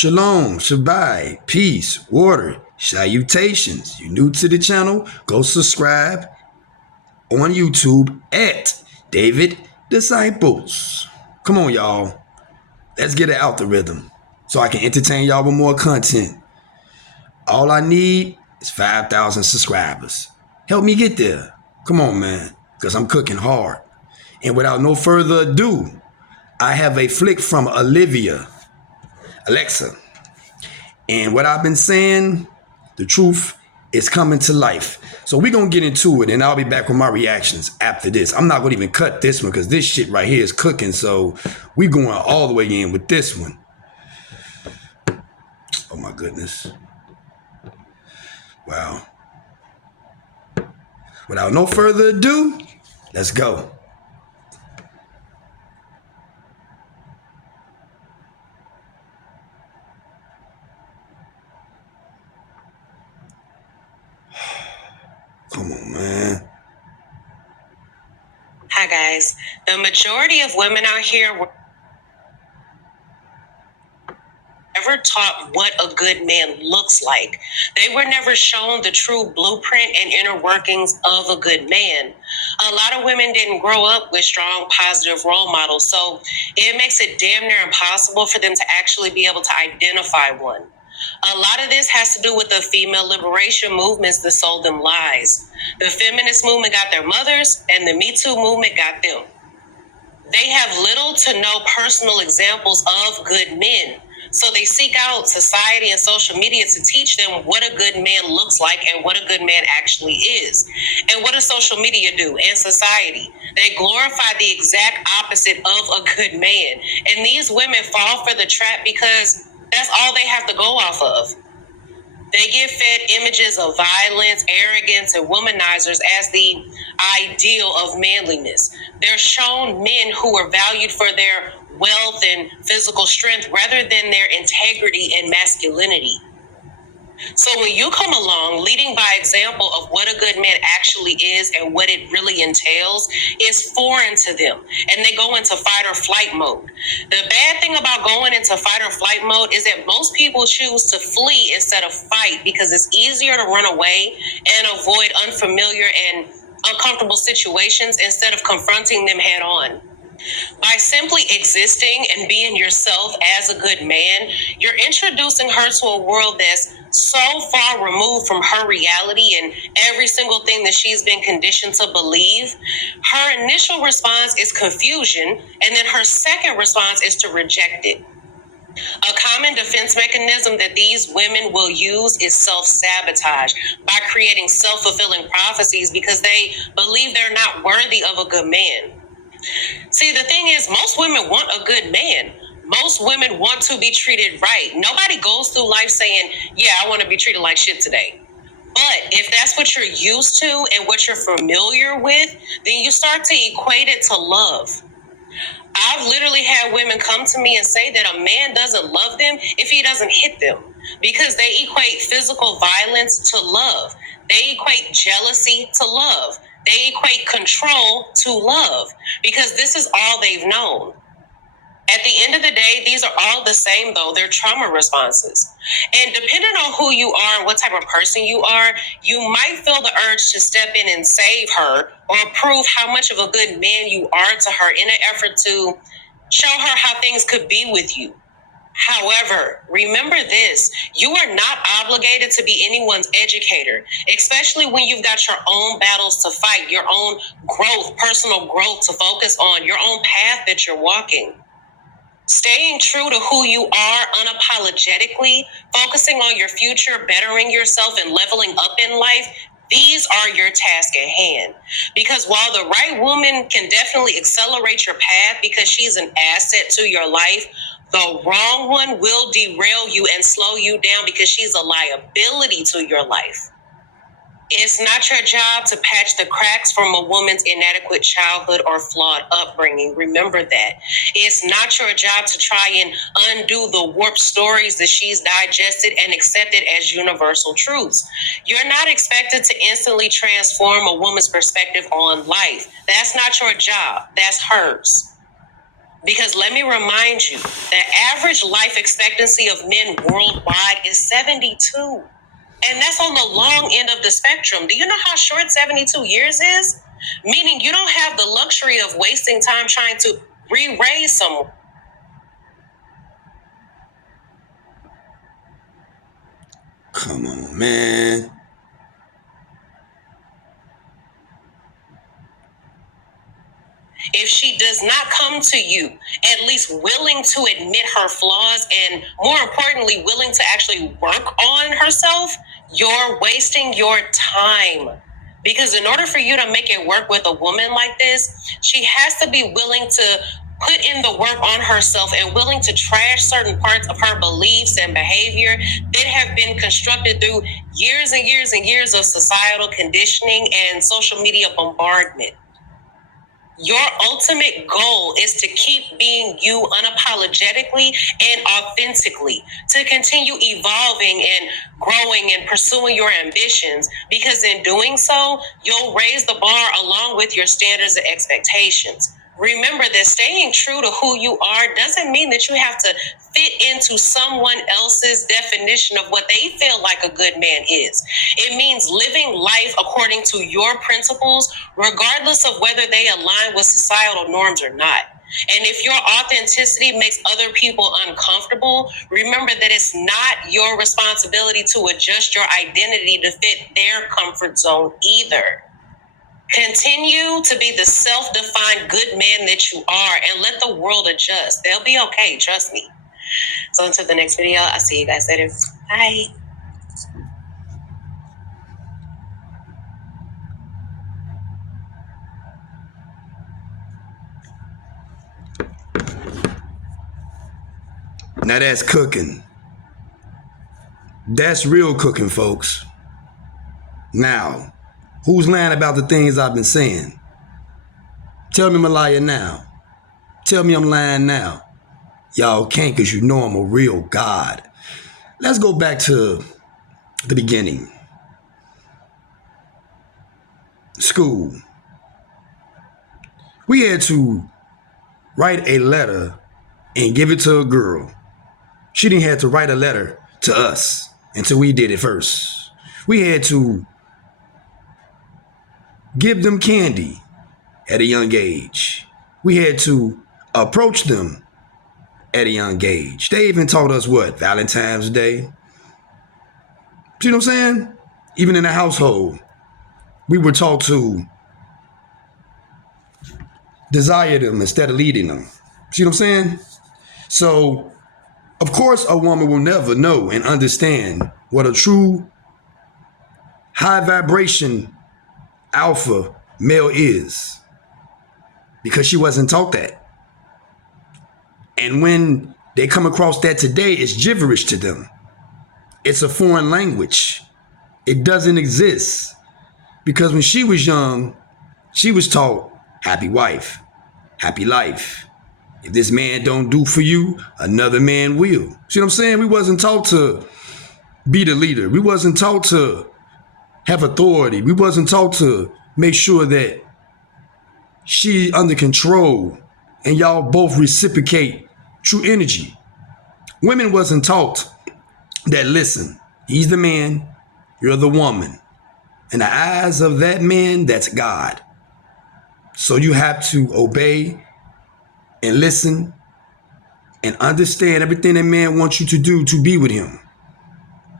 Shalom, Shabbai, peace, water, salutations. You new to the channel? Go subscribe on YouTube at David Disciples. Come on, y'all. Let's get it out the rhythm so I can entertain y'all with more content. All I need is 5,000 subscribers. Help me get there. Come on, man, because I'm cooking hard. And without no further ado, I have a flick from Alexa. And what I've been saying, the truth is coming to life. So we're going to get into it, and I'll be back with my reactions after this. I'm not going to even cut this one because this shit right here is cooking. So we going all the way in with this one. Oh, my goodness. Wow. Without no further ado, let's go. Come on, man. Hi, guys. The majority of women out here were never taught what a good man looks like. They were never shown the true blueprint and inner workings of a good man. A lot of women didn't grow up with strong, positive role models, so it makes it damn near impossible for them to actually be able to identify one. A lot of this has to do with the female liberation movements that sold them lies. The feminist movement got their mothers, and the Me Too movement got them. They have little to no personal examples of good men. So they seek out society and social media to teach them what a good man looks like and what a good man actually is. And what does social media do and society? They glorify the exact opposite of a good man. And these women fall for the trap because that's all they have to go off of. They get fed images of violence, arrogance, and womanizers as the ideal of manliness. They're shown men who are valued for their wealth and physical strength rather than their integrity and masculinity. So when you come along leading by example of what a good man actually is and what it really entails is foreign to them, and they go into fight or flight mode. The bad thing about going into fight or flight mode is that most people choose to flee instead of fight because it's easier to run away and avoid unfamiliar and uncomfortable situations instead of confronting them head on. By simply existing and being yourself as a good man, you're introducing her to a world that's so far removed from her reality and every single thing that she's been conditioned to believe. Her initial response is confusion, and then her second response is to reject it. A common defense mechanism that these women will use is self-sabotage by creating self-fulfilling prophecies because they believe they're not worthy of a good man. See, the thing is, most women want a good man. Most women want to be treated right. Nobody goes through life saying, yeah, I want to be treated like shit today. But if that's what you're used to and what you're familiar with, then you start to equate it to love. I've literally had women come to me and say that a man doesn't love them if he doesn't hit them because they equate physical violence to love. They equate jealousy to love. They equate control to love because this is all they've known. At the end of the day, these are all the same, though. They're trauma responses. And depending on who you are and what type of person you are, you might feel the urge to step in and save her or prove how much of a good man you are to her in an effort to show her how things could be with you. However, remember this, you are not obligated to be anyone's educator, especially when you've got your own battles to fight, your own growth, personal growth to focus on, your own path that you're walking. Staying true to who you are unapologetically, focusing on your future, bettering yourself, and leveling up in life, these are your task at hand. Because while the right woman can definitely accelerate your path because she's an asset to your life, the wrong one will derail you and slow you down because she's a liability to your life. It's not your job to patch the cracks from a woman's inadequate childhood or flawed upbringing. Remember that. It's not your job to try and undo the warped stories that she's digested and accepted as universal truths. You're not expected to instantly transform a woman's perspective on life. That's not your job. That's hers. Because let me remind you, the average life expectancy of men worldwide is 72. And that's on the long end of the spectrum. Do you know how short 72 years is? Meaning you don't have the luxury of wasting time trying to re-raise someone. Come on, man. If she does not come to you at least willing to admit her flaws and, more importantly, willing to actually work on herself, you're wasting your time. Because in order for you to make it work with a woman like this, she has to be willing to put in the work on herself and willing to trash certain parts of her beliefs and behavior that have been constructed through years and years and years of societal conditioning and social media bombardment. Your ultimate goal is to keep being you unapologetically and authentically, to continue evolving and growing and pursuing your ambitions, because in doing so, you'll raise the bar along with your standards and expectations. Remember that staying true to who you are doesn't mean that you have to fit into someone else's definition of what they feel like a good man is. It means living life according to your principles, regardless of whether they align with societal norms or not. And if your authenticity makes other people uncomfortable, remember that it's not your responsibility to adjust your identity to fit their comfort zone either. Continue to be the self-defined good man that you are and let the world adjust. They'll be okay, trust me. So until the next video, I'll see you guys later. Bye. Now that's cooking. That's real cooking, folks. Now, who's lying about the things I've been saying? Tell me I'm a liar now. Tell me I'm lying now. Y'all can't, because you know I'm a real God. Let's go back to the beginning. School. We had to write a letter and give it to a girl. She didn't have to write a letter to us until we did it first. We had to give them candy at a young age. We had to approach them at a young age. They even taught us what? Valentine's Day. See what I'm saying? Even in the household, we were taught to desire them instead of leading them. See what I'm saying? So, of course, a woman will never know and understand what a true high vibration alpha male is, because she wasn't taught that. And when they come across that today, it's gibberish to them. It's a foreign language. It doesn't exist. Because when she was young, she was taught happy wife, happy life. If this man don't do for you, another man will. See what I'm saying? We wasn't taught to be the leader. We wasn't taught to have authority. We wasn't taught to make sure that she under control and y'all both reciprocate true energy. Women wasn't taught that, listen, he's the man, you're the woman. In the eyes of that man, that's God. So you have to obey and listen and understand everything that man wants you to do to be with him.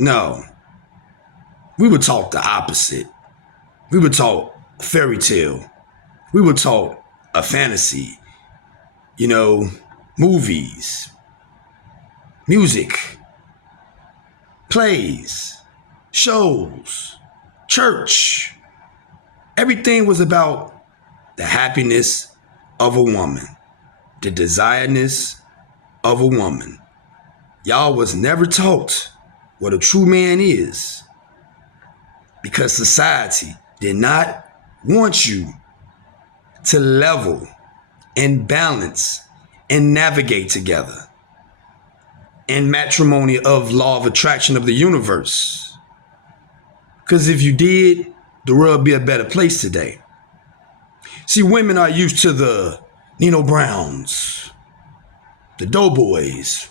No. We were taught the opposite. We were taught a fairy tale. We were taught a fantasy. Movies, music, plays, shows, church. Everything was about the happiness of a woman, the desiredness of a woman. Y'all was never taught what a true man is, because society did not want you to level and balance and navigate together in matrimony of law of attraction of the universe. Because if you did, the world would be a better place today. See, women are used to the Nino Browns, the Doughboys,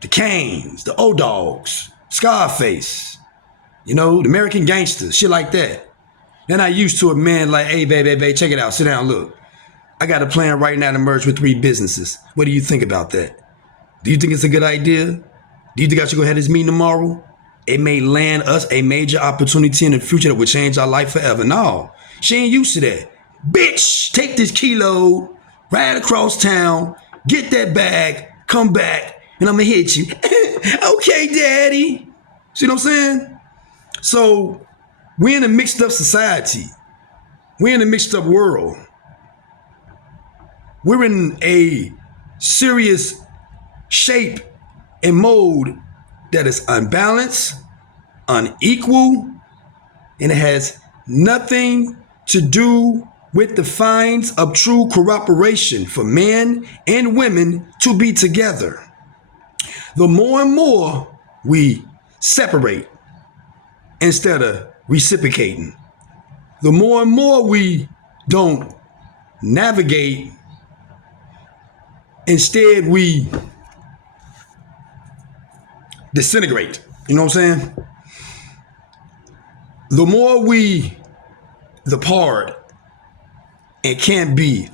the Canes, the O-Dogs, Scarface, you know, the American Gangsters, shit like that. They're not used to a man like, hey, baby, check it out, sit down, look. I got a plan right now to merge with 3 businesses. What do you think about that? Do you think it's a good idea? Do you think I should go ahead this meeting tomorrow? It may land us a major opportunity in the future that will change our life forever. No, she ain't used to that. Bitch, take this kilo, ride across town, get that bag, come back, and I'm gonna hit you. Okay, daddy. See what I'm saying? So we're in a mixed up society. We're in a mixed up world. We're in a serious shape and mode that is unbalanced, unequal, and it has nothing to do with the signs of true cooperation for men and women to be together. The more and more we separate instead of reciprocating, the more and more we don't navigate, instead we disintegrate. You know what I'm saying? The more we depart and can't be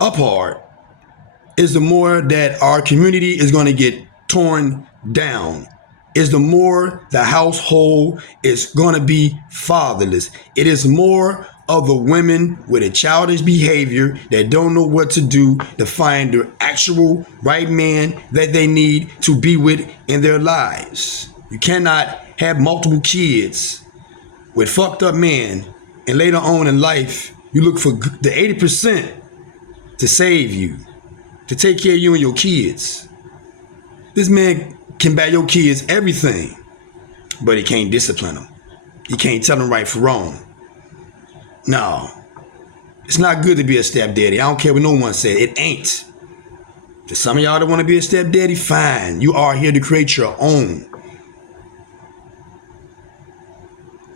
apart, is the more that our community is going to get torn down. Is the more the household is going to be fatherless. It is more of the women with a childish behavior that don't know what to do to find the actual right man that they need to be with in their lives. You cannot have multiple kids with fucked up men and later on in life you look for the 80% to save you, to take care of you and your kids. This man can buy your kids everything, but he can't discipline them. He can't tell them right from wrong. No, it's not good to be a stepdaddy. I don't care what no one said. It ain't. To some of y'all that want to be a stepdaddy, fine. You are here to create your own.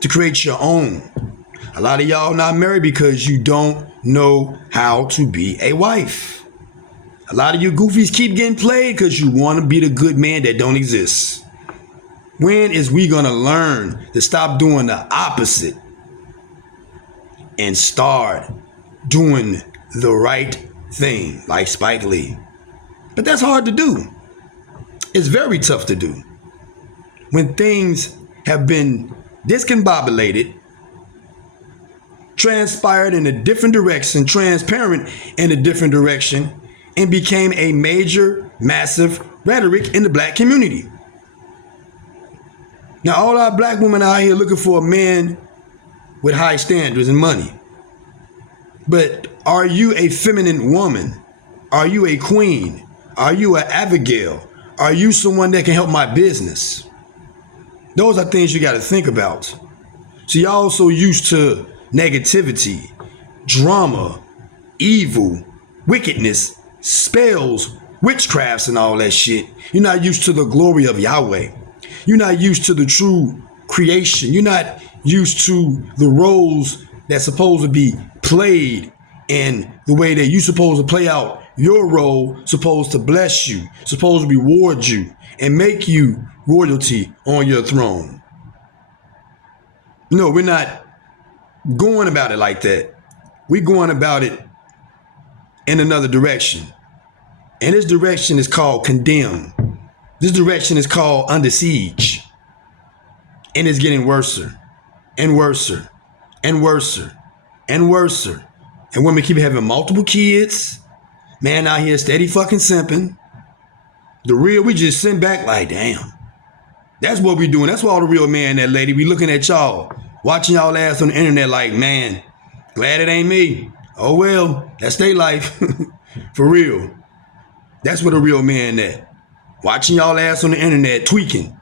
To create your own. A lot of y'all not married because you don't know how to be a wife. A lot of you goofies keep getting played because you want to be the good man that don't exist. When is we gonna learn to stop doing the opposite and start doing the right thing, like Spike Lee? But that's hard to do. It's very tough to do. When things have been discombobulated, transpired in a different direction, transparent in a different direction, and became a major, massive rhetoric in the black community. Now, all our black women out here looking for a man with high standards and money. But are you a feminine woman? Are you a queen? Are you an Abigail? Are you someone that can help my business? Those are things you got to think about. So y'all also used to negativity, drama, evil, wickedness, spells, witchcrafts, and all that shit. You're not used to the glory of Yahweh. You're not used to the true creation. You're not used to the roles that's supposed to be played in the way that you're supposed to play out your role, supposed to bless you, supposed to reward you, and make you royalty on your throne. No, we're not going about it like that. We're going about it in another direction. And this direction is called condemn. This direction is called under siege. And it's getting worser and worser and worser and worser. And women keep having multiple kids. Man out here steady fucking simping. The real, we just sit back like, damn. That's what we doing. That's why all the real man, that lady, we looking at y'all, watching y'all ass on the internet like, man, glad it ain't me. Oh well, that's their life. For real. That's what a real man at. Watching y'all ass on the internet tweaking.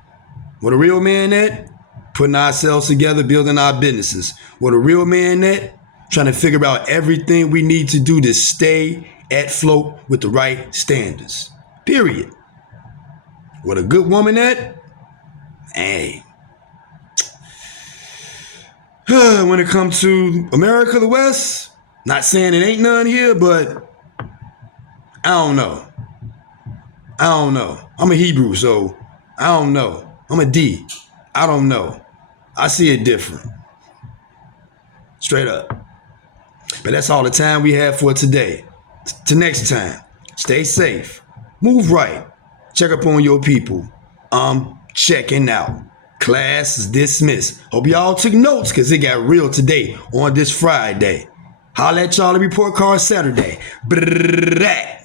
What a real man at? Putting ourselves together, building our businesses. What a real man at? Trying to figure out everything we need to do to stay at float with the right standards. Period. What a good woman at? Hey. When it comes to America, the West, not saying it ain't none here, but I don't know. I don't know. I'm a Hebrew, so I don't know. I'm a D. I don't know. I see it different. Straight up. But that's all the time we have for today. Till next time, stay safe. Move right. Check up on your people. I'm checking out. Class is dismissed. Hope y'all took notes because it got real today on this Friday. Holla at y'all at Report Card Saturday. Brrrr.